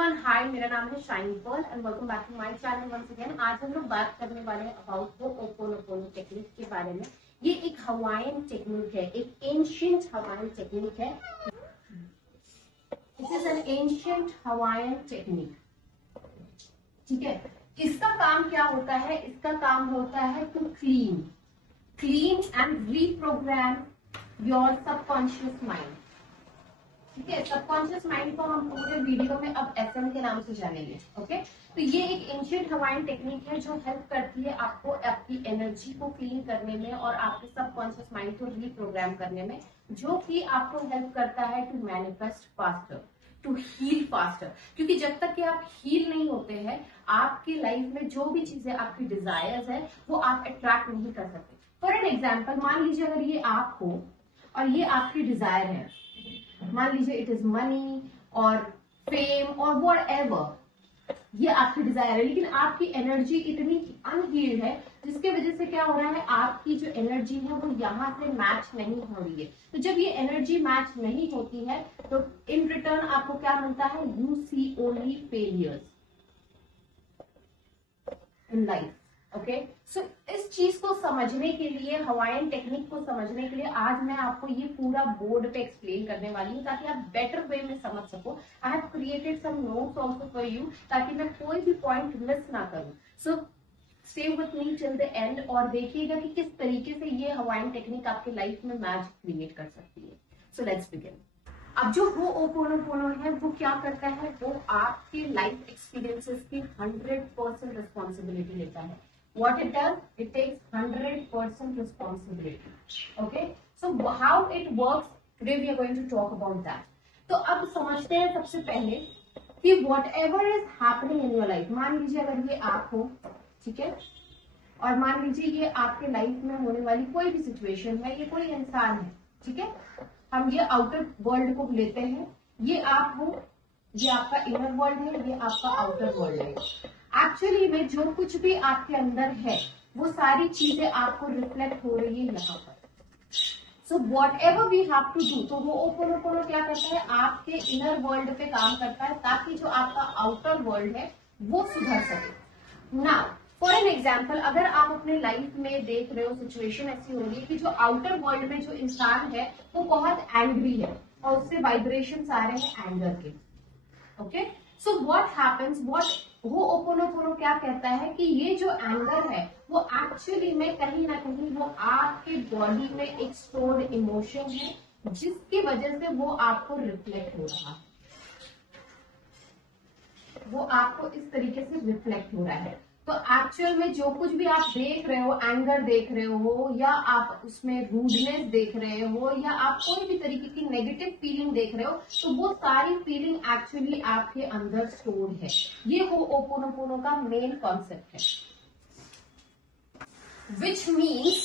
Everyone, हाय, मेरा नाम है Shine Pearl and welcome back to my channel once again. आज हम लोग बात करने वाले हैं अबाउट होओपोनोपोनो टेक्निक के बारे में। ये एक हवाईन टेक्निक है, एक एंशिएंट हवाईन टेक्निक है। This is an ancient Hawaiian technique, ठीक है। इसका काम क्या होता है? इसका काम होता है to clean and reprogram your subconscious mind, ठीक है। सबकॉन्शियस माइंड को हम पूरे वीडियो में अब एसएम के नाम से जानेंगे, ओके। तो ये एक एंशिएंट हवाईन टेक्निक है जो हेल्प करती है आपको आपकी एनर्जी को क्लीन करने में और आपके सबकॉन्शियस माइंड को रीप्रोग्राम करने में, जो कि आपको हेल्प करता है to manifest faster, to heal faster. क्योंकि जब तक कि आप हील नहीं होते हैं, आपकी लाइफ में जो भी चीजें आपकी डिजायर्स है वो आप अट्रैक्ट नहीं कर सकते। फॉर एन एग्जाम्पल, मान लीजिए अगर ये आप हो और ये आपकी डिजायर है, मान लीजिए इट इज मनी और फेम और व्हाटएवर, ये आपकी डिजायर है, लेकिन आपकी एनर्जी इतनी अनहील्ड है जिसके वजह से क्या हो रहा है, आपकी जो एनर्जी है वो यहाँ से मैच नहीं हो रही है। तो जब ये एनर्जी मैच नहीं होती है तो इन रिटर्न आपको क्या मिलता है? You see only failures in life, okay. So इस चीज को समझने के लिए, हवाईन टेक्निक को समझने के लिए आज मैं आपको ये पूरा बोर्ड पे एक्सप्लेन करने वाली हूँ ताकि आप बेटर वे में समझ सको। I have created some notes also for you ताकि मैं कोई भी पॉइंट मिस ना करूँ। So stay with me till the end और देखिएगा कि किस तरीके से ये हवाईन टेक्निक आपके लाइफ में मैजिक क्रिएट कर सकती है। So let's begin. अब जो होओपोनोपोनो है वो क्या करता है? वो आपके लाइफ एक्सपीरियंसेस की 100% रिस्पॉन्सिबिलिटी लेता है। What it does, it takes 100% responsibility. Okay, so how it works, today we are going to talk about that. तो अब समझते हैं सबसे पहले कि whatever is happening in your life, मान लीजिए अगर ये आप हो, ठीक है, और मान लीजिए ये आपके लाइफ में होने वाली कोई भी सिचुएशन है, ये कोई इंसान है, ठीक है। हम ये आउटर वर्ल्ड को लेते हैं, ये आप हो, ये आपका इनर वर्ल्ड है, ये आपका आउटर वर्ल्ड है। एक्चुअली में जो कुछ भी आपके अंदर है वो सारी चीजें आपको रिफ्लेक्ट हो रही है यहाँ पर। So whatever we have to do, तो वो होओपोनोपोनो क्या करता है? आपके इनर वर्ल्ड पे काम करता है ताकि जो आपका आउटर वर्ल्ड है वो सुधर सके। नाउ फॉर एन एग्जाम्पल, अगर आप अपने लाइफ में देख रहे हो सिचुएशन ऐसी हो रही है कि जो आउटर वर्ल्ड में जो इंसान है वो बहुत एंग्री है और उससे वाइब्रेशंस आ रहे हैं एंगर के, okay. So what happens, what ho'oponopono क्या कहता है कि ये जो एंगर है वो एक्चुअली में कहीं ना कहीं वो आपके बॉडी में एक स्टोर्ड इमोशन है जिसकी वजह से वो आपको रिफ्लेक्ट हो रहा है, वो आपको इस तरीके से रिफ्लेक्ट हो रहा है। तो एक्चुअल में जो कुछ भी आप देख रहे हो, एंगर देख रहे हो या आप उसमें रूडनेस देख रहे हो या आप कोई भी तरीके की नेगेटिव फीलिंग देख रहे हो, तो वो सारी फीलिंग एक्चुअली आपके अंदर स्टोर्ड है। ये होओपोनोपोनो का मेन कॉन्सेप्ट है, विच मीन्स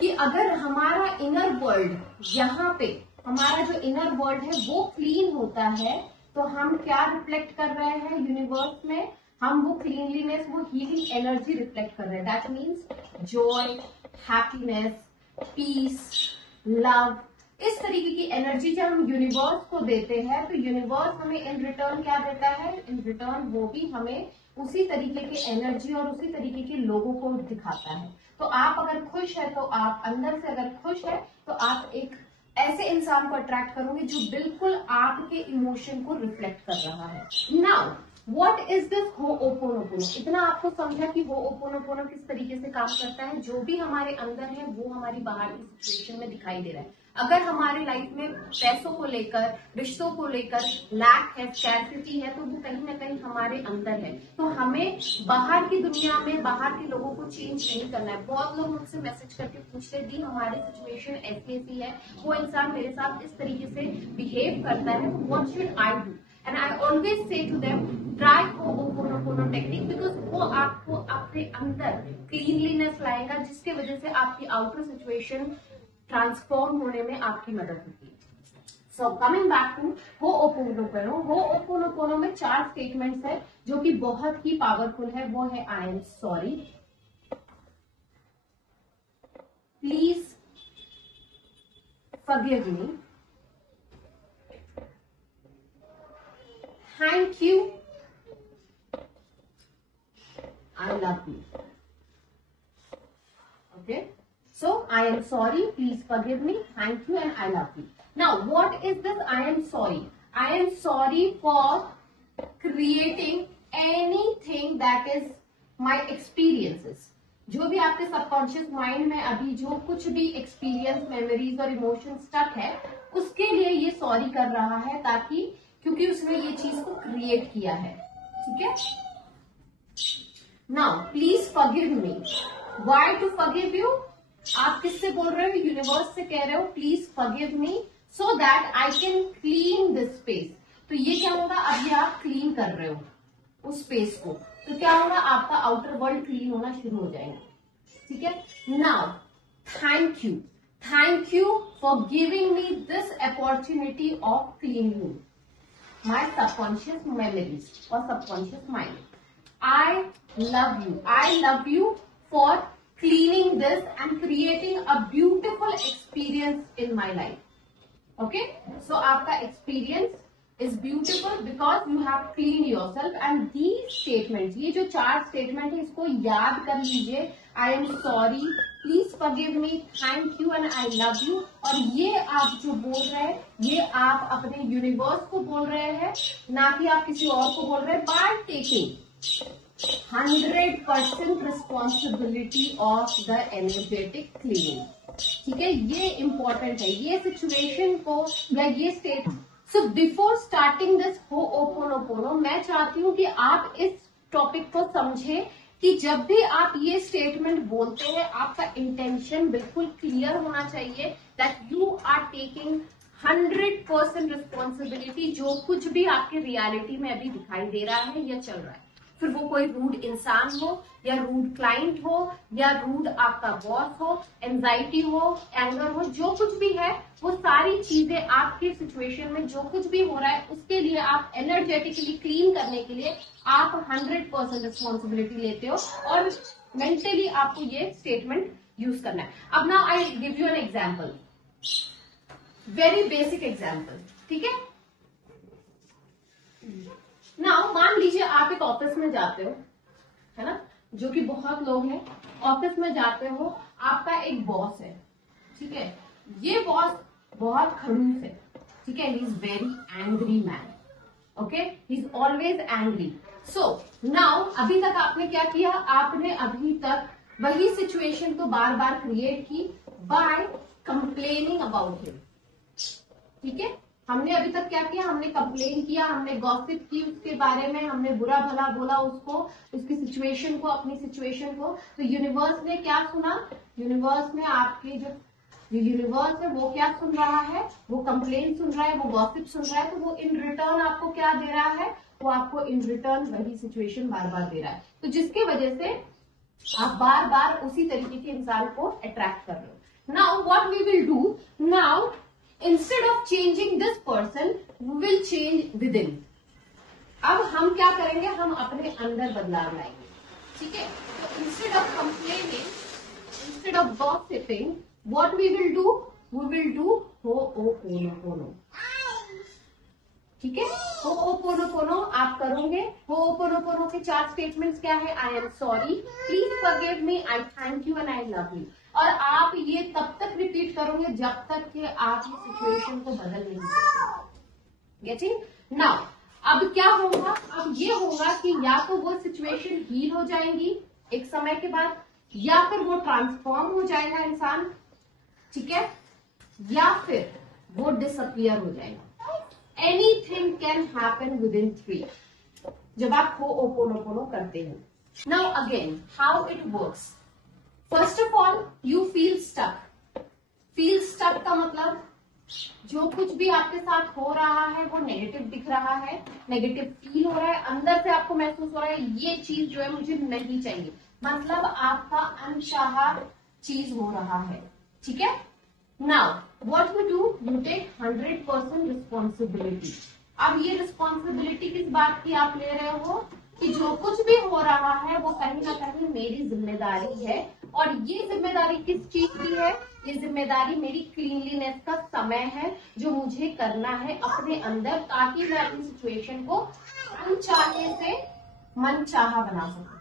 कि अगर हमारा इनर वर्ल्ड, यहाँ पे हमारा जो इनर वर्ल्ड है वो क्लीन होता है तो हम क्या रिफ्लेक्ट कर रहे हैं यूनिवर्स में? हम वो क्लीनलीनेस, वो हीलिंग एनर्जी रिफ्लेक्ट कर रहे हैं। That means joy, happiness, peace, love, इस तरीके की एनर्जी जब हम यूनिवर्स को देते हैं तो यूनिवर्स हमें इन रिटर्न क्या देता है? इन रिटर्न वो भी हमें उसी तरीके की एनर्जी और उसी तरीके के लोगों को दिखाता है। तो आप अगर खुश है, तो आप अंदर से अगर खुश है तो आप एक ऐसे इंसान को अट्रैक्ट करोगे जो बिल्कुल आपके इमोशन को रिफ्लेक्ट कर रहा है। Now what is this ho'oponopono? इतना आपको समझा कि होओपोनोपोनो किस तरीके से काम करता है। जो भी हमारे अंदर है वो हमारी बाहर की सिचुएशन में दिखाई दे रहा है। अगर हमारी लाइफ में पैसों को लेकर, रिश्तों को लेकर लैक है, स्कैर्सिटी है, तो वो कहीं ना कहीं हमारे अंदर है। तो हमें बाहर की दुनिया में, बाहर के लोगों को चेंज नहीं करना है। बहुत लोग मुझसे मैसेज करके पूछते दी हमारी सिचुएशन ऐसी ऐसी है, वो इंसान मेरे साथ इस तरीके से बिहेव करता है, तो what should I do? And I always say to them, try ho'oponopono technique, because वो आपको अपने अंदर क्लीनलीनेस लाएगा जिसके वजह से आपकी आउटर सिचुएशन ट्रांसफॉर्म होने में आपकी मदद होती है। सो कमिंग बैक टू होओपोनोपोनो, होओपोनोपोनो में 4 स्टेटमेंट्स है जो कि बहुत ही पावरफुल है। वो है आई am sorry, please forgive me, thank you, I love you. Okay, so I am sorry, please forgive me, thank you, and I love you. Now, what is this I am sorry? I am sorry for creating anything that is my experiences. जो भी आपके subconscious mind में अभी जो कुछ भी experience, memories और emotion stuck है, उसके लिए ये सॉरी कर रहा है, ताकि क्योंकि उसने ये चीज को क्रिएट किया है. ठीक है. Now please forgive me. Why to forgive you? आप किससे बोल रहे हो? यूनिवर्स से कह रहे हो please forgive me so that I can clean this space. तो ये क्या होगा? अभी आप क्लीन कर रहे हो उस स्पेस को, तो क्या होगा? आपका आउटर वर्ल्ड क्लीन होना शुरू हो जाएगा. ठीक है. Now thank you. Thank you for giving me this opportunity of cleaning my subconscious memories और subconscious mind. I love you. I love you for cleaning this and creating a beautiful experience in my life. Okay, so आपका experience is beautiful because you have cleaned yourself. And these statements, ये जो 4 statement है, इसको याद कर लीजिए. I am sorry, please forgive me, thank you and I love you. और ये आप जो बोल रहे हैं, ये आप अपने यूनिवर्स को बोल रहे हैं, ना कि आप किसी और को बोल रहे हैं. By taking 100% responsibility of the energetic cleaning. ठीक है, ये इंपॉर्टेंट है. ये सिचुएशन को या ये state. So before starting this ho'oponopono, मैं चाहती हूं कि आप इस टॉपिक को समझें कि जब भी आप ये स्टेटमेंट बोलते हैं, आपका इंटेंशन बिल्कुल क्लियर होना चाहिए that you are taking 100% responsibility. जो कुछ भी आपके रियलिटी में अभी दिखाई दे रहा है या चल रहा है, फिर वो कोई रूड इंसान हो या रूड क्लाइंट हो या रूड आपका बॉस हो, एंजाइटी हो, एंगर हो, जो कुछ भी है, वो सारी चीजें आपकी सिचुएशन में जो कुछ भी हो रहा है, उसके लिए आप एनर्जेटिकली क्लीन करने के लिए आप 100% रिस्पॉन्सिबिलिटी लेते हो और मेंटली आपको ये स्टेटमेंट यूज करना है. अब now I give you an example, very basic example. ठीक है. नाउ मान लीजिए आप एक ऑफिस में जाते हो, है ना, जो कि बहुत लोग हैं. ऑफिस में जाते हो, आपका एक बॉस है. ठीक है. ये बॉस बहुत खड़ूस है. ठीक है. He is very angry man. Okay, he is always angry. So now अभी तक आपने क्या किया? आपने अभी तक वही सिचुएशन को बार बार क्रिएट की बाय कंप्लेनिंग अबाउट हिम. ठीक है. हमने अभी तक क्या किया? हमने कंप्लेन किया, हमने गॉसिप की उसके बारे में, हमने बुरा भला बोला उसको, उसकी सिचुएशन को, अपनी सिचुएशन को. तो यूनिवर्स ने क्या सुना? यूनिवर्स ने आपके जो यूनिवर्स है वो क्या सुन रहा है? वो कंप्लेन सुन रहा है, वो गॉसिप सुन रहा है. तो वो इन रिटर्न आपको क्या दे रहा है? वो आपको इन रिटर्न वही सिचुएशन बार बार दे रहा है. तो जिसकी वजह से आप बार बार उसी तरीके के इंसान को अट्रैक्ट कर रहे हो. Now what we will do now, instead of changing this person we will change within. अब हम क्या करेंगे? हम अपने अंदर बदलाव लाएंगे. ठीक है. तो instead of complaining, instead of gossiping, what we will do? We will do ho'oponopono. ठीक है. होओपोनोपोनो आप करोगे. होओपोनोपोनो के 4 स्टेटमेंट्स क्या है? आई am sorry, please forgive me, I thank you and I love you. और आप ये तब तक रिपीट करोगे जब तक कि आप इस सिचुएशन को बदल नहीं सकते. गेटिंग? नाउ अब क्या होगा? अब ये होगा कि या तो वो सिचुएशन हील हो जाएंगी एक समय के बाद, या फिर वो ट्रांसफॉर्म हो जाएगा इंसान. ठीक है. या फिर वो डिसअपियर हो जाएगा. Anything can happen within 3 जब आप होओपोनोपोनो करते हो. Now again how it works. First of all you feel stuck. Feel stuck का मतलब जो कुछ भी आपके साथ हो रहा है वो नेगेटिव दिख रहा है, नेगेटिव फील हो रहा है, अंदर से आपको महसूस हो रहा है ये चीज जो है मुझे नहीं चाहिए. मतलब आपका अनचाहा चीज हो रहा है. ठीक है. Now what you do? You take 100% responsibility. अब ये रिस्पॉन्सिबिलिटी किस बात की आप ले रहे हो? कि जो कुछ भी हो रहा है वो कहीं ना कहीं मेरी जिम्मेदारी है और ये जिम्मेदारी किस चीज की है? ये जिम्मेदारी मेरी क्लीनलीनेस का समय है जो मुझे करना है अपने अंदर, ताकि मैं अपनी सिचुएशन को अनचाहे से मनचाहा बना सकूं।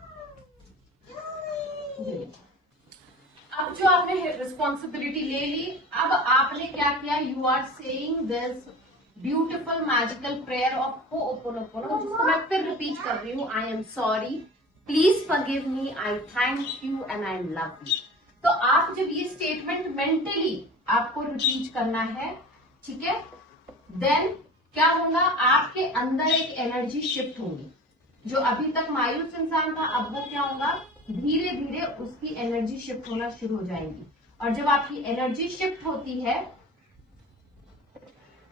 अब जो आपने रिस्पॉन्सिबिलिटी ले ली, अब आपने क्या किया? You are saying this beautiful magical prayer of ho'oponopono, जिसको मैं फिर रिपीट कर रही हूँ। I am sorry, please forgive me, I thank you and I love you. तो आप जब ये स्टेटमेंट मेंटली आपको रिपीट करना है, ठीक है, देन क्या होगा? आपके अंदर एक एनर्जी शिफ्ट होगी। जो अभी तक मायूस इंसान था, अब वो क्या होगा? धीरे धीरे उसकी एनर्जी शिफ्ट होना शुरू हो जाएगी। और जब आपकी एनर्जी शिफ्ट होती है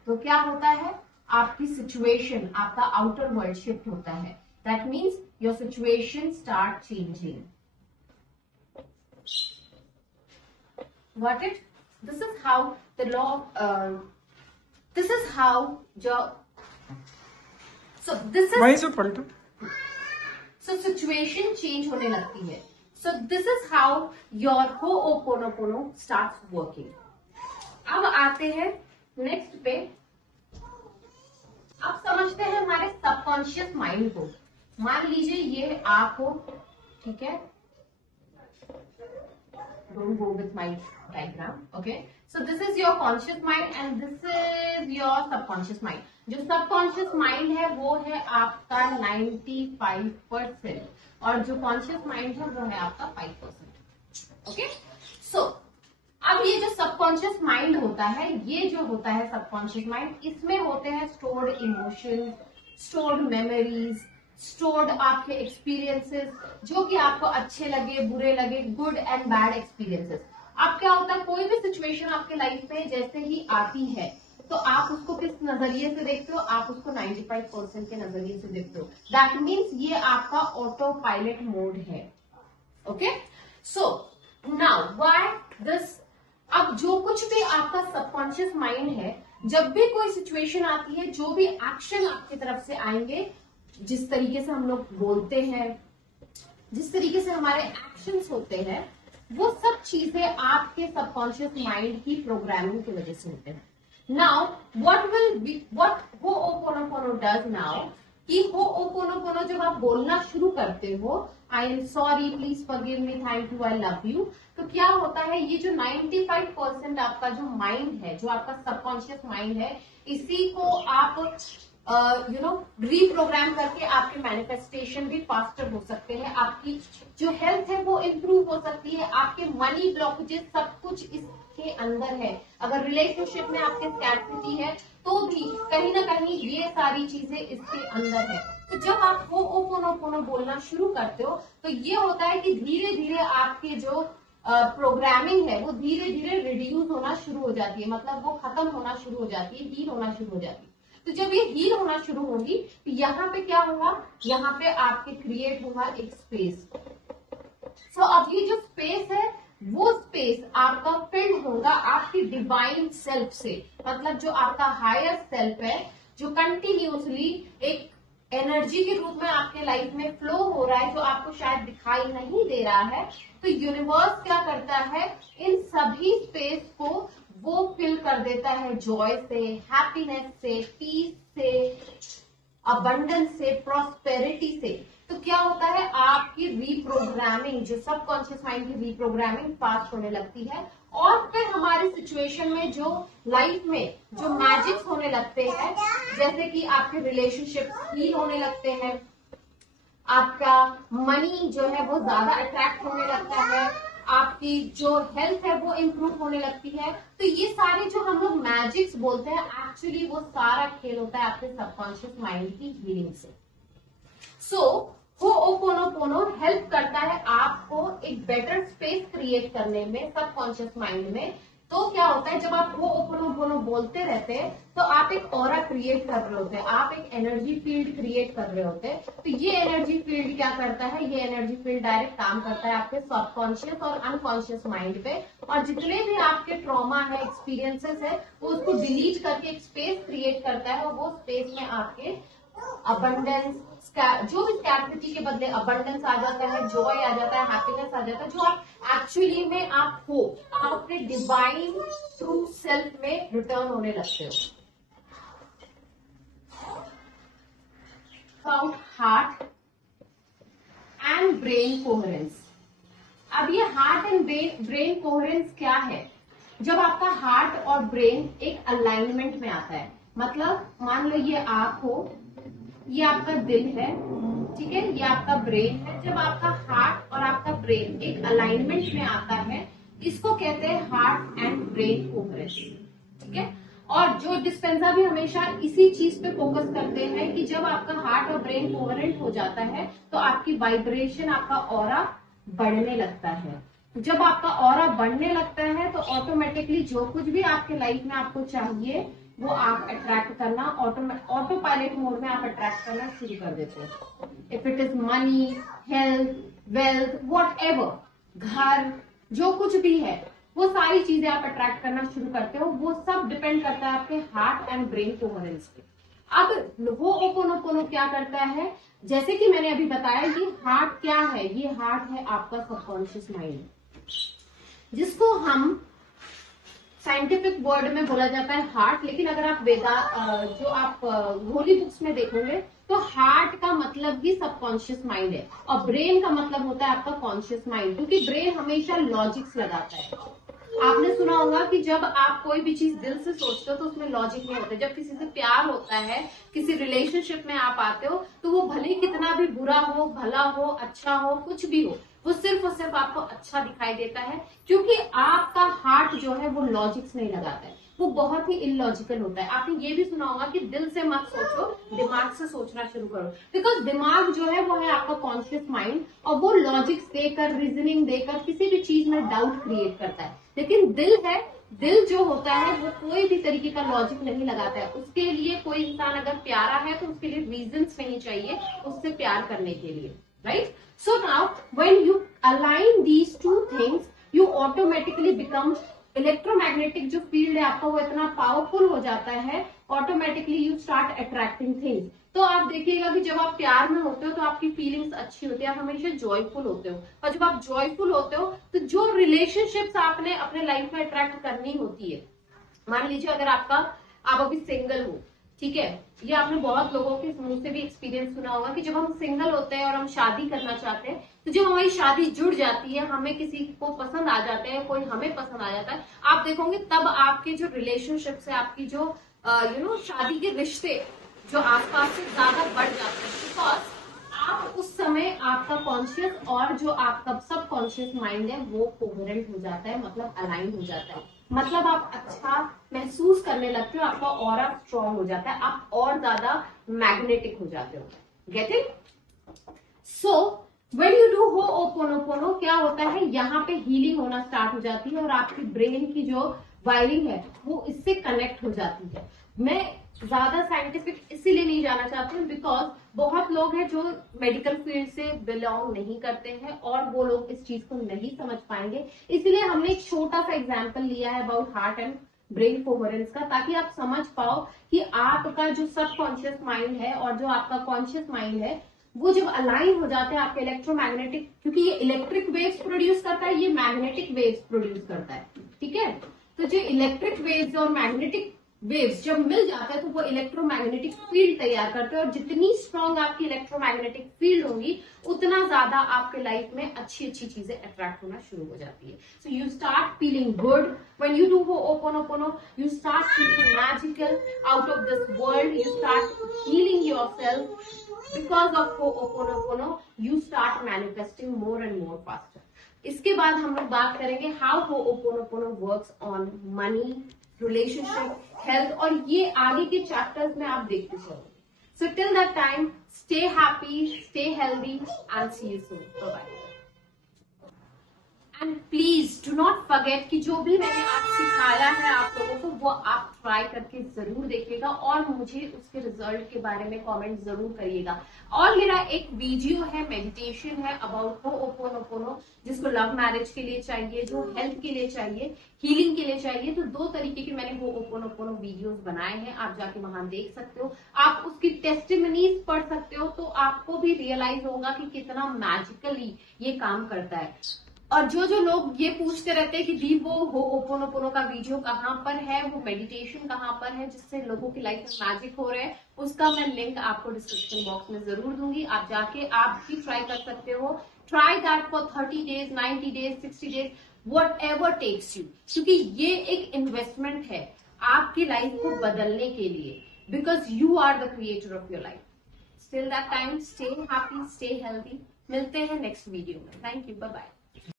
तो क्या होता है? आपकी सिचुएशन, आपका आउटर वर्ल्ड शिफ्ट होता है। That means your situation start changing. Got it? This is how the law this is how your so this is why is it pulta? So situation change होने लगती है। So this is how your Ho'oponopono starts working. अब आते हैं next पे। अब समझते हैं हमारे सबकॉन्शियस माइंड को। मान लीजिए ये आप हो, ठीक है, don't go with my diagram, okay? So this is your conscious mind and this is your subconscious mind. जो subconscious mind है वो है आपका 95% और जो conscious mind है वो है आपका 5%, okay? So अब ये जो सबकॉन्शियस माइंड होता है, ये जो होता है सबकॉन्शियस माइंड, इसमें होते हैं stored emotions, stored memories, stored आपके एक्सपीरियंसेस, जो कि आपको अच्छे लगे, बुरे लगे, गुड एंड बैड एक्सपीरियंसेस। अब क्या होता है? कोई भी सिचुएशन आपके लाइफ में जैसे ही आती है तो आप उसको किस नजरिए से देखते हो? आप उसको 95% के नजरिए से देखते हो। दैट मीन्स ये आपका ऑटो पायलट मोड है, okay? So now why this? अब जो कुछ भी आपका सबकॉन्शियस माइंड है, जब भी कोई सिचुएशन आती है, जो भी एक्शन आपकी तरफ से आएंगे, जिस तरीके से हम लोग बोलते हैं, जिस तरीके से हमारे एक्शंस होते हैं, वो सब चीजें आपके सबकॉन्शियस माइंड की प्रोग्रामिंग की वजह से होते हैं। नाउ व्हाट होओपोनोपोनो डज नाउ, कि होओपोनोपोनो जब आप बोलना शुरू करते हो, आई am sorry, please forgive me, thank you, I love you, तो क्या होता है? ये जो 95% आपका जो माइंड है, जो आपका सबकॉन्शियस माइंड है, इसी को आप रीप्रोग्राम करके आपके मैनिफेस्टेशन भी फास्टर हो सकते हैं। आपकी जो हेल्थ है वो इम्प्रूव हो सकती है। आपके मनी ब्लॉकेजेस, सब कुछ इसके अंदर है। अगर रिलेशनशिप में आपके स्कैर्सिटी है तो भी कहीं ना कहीं ये सारी चीजें इसके अंदर है। तो जब आप होओपोनोपोनो बोलना शुरू करते हो तो ये होता है कि धीरे धीरे आपके जो प्रोग्रामिंग है वो धीरे धीरे रिड्यूस होना शुरू हो जाती है, मतलब वो खत्म होना शुरू हो जाती है, हील होना शुरू हो जाती है। तो जब ये हील होना शुरू होगी तो यहाँ पे क्या होगा? यहाँ पे आपके क्रिएट होगा एक स्पेस। सो अब ये जो स्पेस है वो स्पेस आपका फिल होगा आपकी डिवाइन सेल्फ से, मतलब जो आपका हायर सेल्फ है, जो कंटिन्यूसली एक एनर्जी के रूप में आपके लाइफ में फ्लो हो रहा है, जो आपको शायद दिखाई नहीं दे रहा है। तो यूनिवर्स क्या करता है? इन सभी स्पेस को वो फिल कर देता है जॉय से, हैप्पीनेस से, पीस से, अबंडेंस से, प्रॉस्पेरिटी से। तो क्या होता है? आपकी रीप्रोग्रामिंग, जो सबकॉन्शियस माइंड की रीप्रोग्रामिंग फास्ट होने लगती है और फिर हमारी सिचुएशन में जो लाइफ में जो मैजिक्स होने लगते हैं, जैसे कि आपके रिलेशनशिप हील होने लगते हैं, आपका मनी जो है वो ज्यादा अट्रैक्ट होने लगता है, आपकी जो हेल्थ है वो इम्प्रूव होने लगती है। तो ये सारे जो हम लोग मैजिक्स बोलते हैं, एक्चुअली वो सारा खेल होता है आपके सबकॉन्शियस माइंड की हीलिंग से। सो होओपोनोपोनो हेल्प करता है आपको एक बेटर स्पेस क्रिएट करने में सबकॉन्शियस माइंड में। तो क्या होता है? जब आप होओपोनोपोनो बोलते रहते हैं तो आप एक ऑरा क्रिएट कर रहे होते हैं, आप एक एनर्जी फील्ड क्रिएट कर रहे होते हैं। तो ये एनर्जी फील्ड क्या करता है? ये एनर्जी फील्ड डायरेक्ट काम करता है आपके सबकॉन्शियस और अनकॉन्शियस माइंड पे, और जितने भी आपके ट्रॉमा है, एक्सपीरियंसेस है, वो उसको डिलीट करके एक स्पेस क्रिएट करता है और वो स्पेस में आपके अबंडेंस, जो भी स्कैर्सिटी के बदले अबंडेंस आ जाता है, जॉय आ जाता है, हैप्पीनेस आ जाता है, जो आप एक्चुअली में आप हो, आप अपने डिवाइन ट्रू सेल्फ में रिटर्न होने लगते हो। About heart and brain coherence. अब ये हार्ट एंड ब्रेन कोहेरेंस क्या है? जब आपका हार्ट और ब्रेन एक अलाइनमेंट में आता है, मतलब मान लो ये आप हो, ये आपका दिल है, ठीक है, ये आपका ब्रेन है। जब आपका हार्ट और आपका ब्रेन एक अलाइनमेंट में आता है, इसको कहते हैं हार्ट एंड ब्रेन कोहेरेंस, ठीक है। और जो डिस्पेंसा भी हमेशा इसी चीज पे फोकस करते हैं कि जब आपका हार्ट और ब्रेन कोहेरेंट हो जाता है तो आपकी वाइब्रेशन, आपका ऑरा बढ़ने लगता है। जब आपका ऑरा बढ़ने लगता है तो ऑटोमेटिकली जो कुछ भी आपके लाइफ में आपको चाहिए वो आप अट्रैक्ट करना, ऑटो पायलट मोड में आप अट्रैक्ट करना शुरू कर देते हो। If it is money, health, wealth, what ever, घर, जो कुछ भी है, वो सारी चीजें आप अट्रैक्ट करना शुरू करते हो। वो सब डिपेंड करता है आपके हार्ट एंड ब्रेन कोहेरेंस पे। अब वो ओपोनोपोनो क्या करता है, जैसे कि मैंने अभी बताया कि हार्ट क्या है, ये हार्ट है आपका सबकॉन्शियस माइंड, जिसको हम साइंटिफिक वर्ड में बोला जाता है हार्ट। लेकिन अगर आप जो आप होली बुक्स में देखोगे तो हार्ट का मतलब ही सबकॉन्शियस माइंड है और ब्रेन का मतलब होता है आपका कॉन्शियस माइंड, क्योंकि ब्रेन हमेशा लॉजिक्स लगाता है। आपने सुना होगा कि जब आप कोई भी चीज दिल से सोचते हो तो उसमें लॉजिक नहीं होता। जब किसी से प्यार होता है, किसी रिलेशनशिप में आप आते हो, तो वो भले कितना भी बुरा हो, भला हो, अच्छा हो, कुछ भी हो, वो सिर्फ और सिर्फ आपको अच्छा दिखाई देता है, क्योंकि आपका हार्ट जो है वो लॉजिक्स नहीं लगाता है, वो बहुत ही इलॉजिकल होता है। आपने ये भी सुना होगा कि दिल से मत सोचो, दिमाग से सोचना शुरू करो, बिकॉज दिमाग जो है वो है आपका कॉन्शियस माइंड और वो लॉजिक्स देकर, रीजनिंग देकर किसी भी चीज में डाउट क्रिएट करता है। लेकिन दिल है, दिल जो होता है वो कोई भी तरीके का लॉजिक नहीं लगाता है। उसके लिए कोई इंसान अगर प्यारा है तो उसके लिए रीजंस नहीं चाहिए उससे प्यार करने के लिए, right? So now when you align these two things, you automatically become, electromagnetic जो फील्ड है आपका वो इतना पावरफुल हो जाता है, automatically you start attracting things. तो आप देखिएगा कि जब आप प्यार में होते हो तो आपकी फीलिंग्स अच्छी होती है, आप हमेशा जॉयफुल होते हो। और जब आप जॉयफुल होते हो तो जो रिलेशनशिप्स आपने अपने लाइफ में अट्रैक्ट करनी होती है, मान लीजिए अगर आप अभी सिंगल हो, ठीक है, ये आपने बहुत लोगों के मुंह से भी एक्सपीरियंस सुना होगा कि जब हम सिंगल होते हैं और हम शादी करना चाहते हैं, तो जब हमारी शादी जुड़ जाती है, हमें किसी को पसंद आ जाते हैं, कोई हमें पसंद आ जाता है, आप देखोगे तब आपके जो रिलेशनशिप्स है, आपकी जो शादी के रिश्ते जो आसपास से ज्यादा बढ़ जाते हैं, बिकॉज आप उस समय आपका कॉन्शियस और जो आपका सब कॉन्शियस माइंड है वो कोहेरेंट हो जाता है, मतलब अलाइन हो जाता है, मतलब आप अच्छा महसूस करने लगते हो, आपका ऑरा स्ट्रांग हो जाता है, आप और ज्यादा मैग्नेटिक हो जाते हो। Getting? So when you do ho'oponopono क्या होता है, यहाँ पे हीलिंग होना स्टार्ट हो जाती है और आपकी ब्रेन की जो वायरिंग है वो इससे कनेक्ट हो जाती है। मैं ज्यादा साइंटिफिक इसीलिए नहीं जाना चाहती हूँ बिकॉज बहुत लोग हैं जो मेडिकल फील्ड से बिलोंग नहीं करते हैं और वो लोग इस चीज को नहीं समझ पाएंगे, इसलिए हमने एक छोटा सा एग्जाम्पल लिया है about heart and brain coherence का, ताकि आप समझ पाओ कि आपका जो सबकॉन्शियस माइंड है और जो आपका कॉन्शियस माइंड है वो जब अलाइन हो जाते हैं आपके इलेक्ट्रोमैग्नेटिक, क्योंकि ये इलेक्ट्रिक वेव्स प्रोड्यूस करता है, ये मैग्नेटिक वेव्स प्रोड्यूस करता है, ठीक है। तो जो इलेक्ट्रिक वेव्स और मैग्नेटिक वेव्स जब मिल जाता है तो वो इलेक्ट्रोमैग्नेटिक फील्ड तैयार करते हैं और जितनी स्ट्रांग आपकी इलेक्ट्रोमैग्नेटिक फील्ड होगी उतना ज्यादा आपके लाइफ में अच्छी अच्छी चीजें अट्रैक्ट होना शुरू हो जाती है। So you start feeling good when you do ho'oponopono, you start feeling magical out of this world, you start healing yourself because of ho'oponopono, you start manifesting more and more faster. इसके बाद हम लोग बात करेंगे how ho'oponopono works on money, relationship, health, और ये आगे के चैप्टर्स में आप देखते चलो। So till that time stay happy, stay healthy and see you soon. Bye bye. And please do not forget कि जो भी मैंने आज सिखाया है आप लोगों को वो आप ट्राई करके जरूर देखिएगा और मुझे उसके रिजल्ट के बारे में कमेंट जरूर करिएगा। और मेरा एक वीडियो है, मेडिटेशन है अबाउट होओपोनोपोनो, जिसको लव मैरिज के लिए चाहिए, जो हेल्थ के लिए चाहिए, हीलिंग के लिए चाहिए। तो 2 तरीके के मैंने होओपोनोपोनो वीडियोस बनाए हैं, आप जाके वहां देख सकते हो, आप उसकी टेस्टिमनीज पढ़ सकते हो, तो आपको भी रियलाइज होगा कि कितना मैजिकली ये काम करता है। और जो लोग ये पूछते रहते हैं कि दी वो होओपोनोपोनो का वीडियो कहाँ पर है, वो मेडिटेशन कहाँ पर है जिससे लोगों की लाइफ में मैजिक हो रहे हैं, उसका मैं लिंक आपको डिस्क्रिप्शन बॉक्स में जरूर दूंगी। आप जाके आप भी ट्राई कर सकते हो। Try that for 30 days, 90 days, 60 days, whatever takes you, क्योंकि ये एक इन्वेस्टमेंट है आपकी लाइफ को बदलने के लिए, because you are the creator of your life. Till that time, stay happy, stay healthy. मिलते हैं नेक्स्ट वीडियो में। Thank you, bye bye.